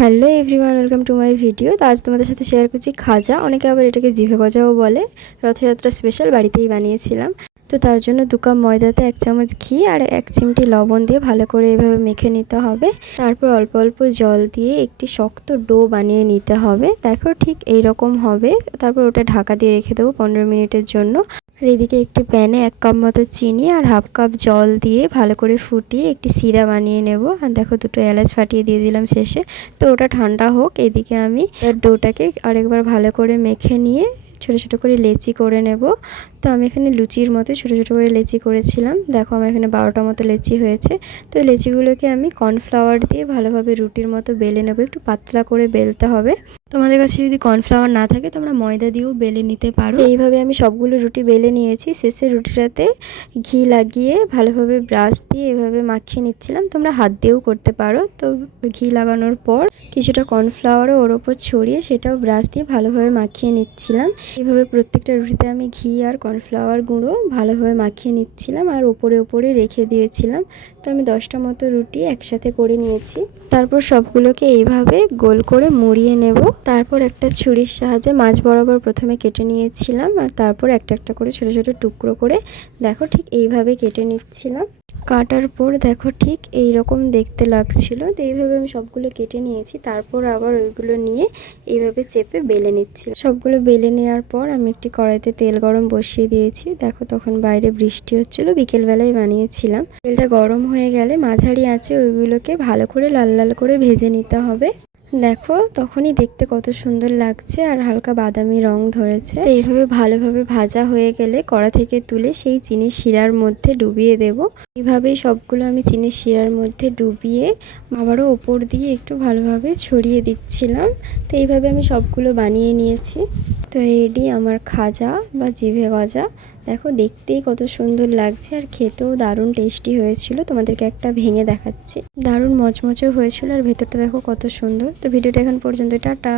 Hello everyone, welcome to my video. তো আজ তোমাদের সাথে শেয়ার করছি খাজা। অনেকে আবার এটাকে জিভে গজাও বলে। রথযাত্রা স্পেশাল বাড়িতেই বানিয়েছিলাম। তো তার জন্য দু কাপ ময়দাতে এক চামচ ঘি আর এক চিমটি লবণ দিয়ে ভালো করে এভাবে মেখে নিতে হবে। তারপর অল্প অল্প জল দিয়ে একটি শক্ত ডো বানিয়ে নিতে হবে। দেখো ঠিক এই রকম হবে। তারপর ওটা ঢাকা দিয়ে রেখে দেবো পনেরো মিনিটের জন্য। আর এদিকে একটি প্যানে এক কাপ মতো চিনি আর হাফ কাপ জল দিয়ে ভালো করে ফুটিয়ে একটি সিরা বানিয়ে নেব। আর দেখো দুটো এলাচ ফাটিয়ে দিয়ে দিলাম শেষে। তো ওটা ঠান্ডা হোক, এদিকে আমি ডোটাকে আরেকবার ভালো করে মেখে নিয়ে ছোট ছোট করে লেচি করে নেব। তো আমি এখানে লুচির মতো ছোট ছোট করে লেচি করেছিলাম। দেখো আমার এখানে বারোটা মতো লেচি হয়েছে। তো লেচিগুলোকে আমি কর্নফ্লাওয়ার দিয়ে ভালোভাবে রুটির মতো বেলে নেব। একটু পাতলা করে বেলতে হবে। তোমাদের কাছে যদি কর্নফ্লাওয়ার না থাকে, তোমরা ময়দা দিয়েও বেলে নিতে পারো। এইভাবে আমি সবগুলো রুটি বেলে নিয়েছি। শেষে রুটিটাতে ঘি লাগিয়ে ভালোভাবে ব্রাশ দিয়ে এভাবে মাখিয়ে নিচ্ছিলাম। তোমরা হাত দিয়েও করতে পারো। তো ঘি লাগানোর পর কিছুটা কর্নফ্লাওয়ারও ওর ওপর ছড়িয়ে সেটাও ব্রাশ দিয়ে ভালোভাবে মাখিয়ে নিচ্ছিলাম। এইভাবে প্রত্যেকটা রুটিতে আমি ঘি আর কর্নফ্লাওয়ার গুঁড়ো ভালোভাবে মাখিয়ে নিচ্ছিলাম আর ওপরে ওপরে রেখে দিয়েছিলাম। তো আমি দশটা মতো রুটি একসাথে করে নিয়েছি। তারপর সবগুলোকে এইভাবে গোল করে মুড়িয়ে নেব। তারপর একটা ছুরির সাহায্যে মাছ বরাবর প্রথমে কেটে নিয়েছিলাম আর তারপর একটা একটা করে ছোট ছোট টুকরো করে, দেখো ঠিক এইভাবে কেটে নিচ্ছিলাম। কাটার পর দেখো ঠিক এই রকম দেখতে লাগছিল। তো এইভাবে আমি সবগুলো কেটে নিয়েছি, তারপর আবার ওইগুলো নিয়ে এইভাবে চেপে বেলে নিচ্ছি সবগুলো বেলে নেওয়ার পর আমি একটি কড়াইতে তেল গরম বসিয়ে দিয়েছি। দেখো তখন বাইরে বৃষ্টি হচ্ছিল, বিকেলবেলায় বানিয়েছিলাম। তেলটা গরম হয়ে গেলে মাঝারি আঁচে ওইগুলোকে ভালো করে লাল লাল করে ভেজে নিতে হবে। দেখো, তখনই দেখতে কত সুন্দর লাগছে আর হালকা বাদামি রং ধরেছে। তো এইভাবে ভালোভাবে ভাজা হয়ে গেলে কড়া থেকে তুলে সেই চিনির শিরার মধ্যে ডুবিয়ে দেব। এইভাবেই সবগুলো আমি চিনির শিরার মধ্যে ডুবিয়ে আবারও ওপর দিয়ে একটু ভালোভাবে ছড়িয়ে দিচ্ছিলাম। তো এইভাবে আমি সবগুলো বানিয়ে নিয়েছি। তো রেডি আমার খাজা বা জিভে গজা। দেখো দেখতেই কত সুন্দর লাগছে আর খেতেও দারুণ টেস্টি হয়েছিল। তোমাদেরকে একটা ভেঙে দেখাচ্ছি। দারুণ মচমচেও হয়েছিল আর ভেতরটা দেখো কত সুন্দর। তো ভিডিওটা এখন পর্যন্ত টাটা।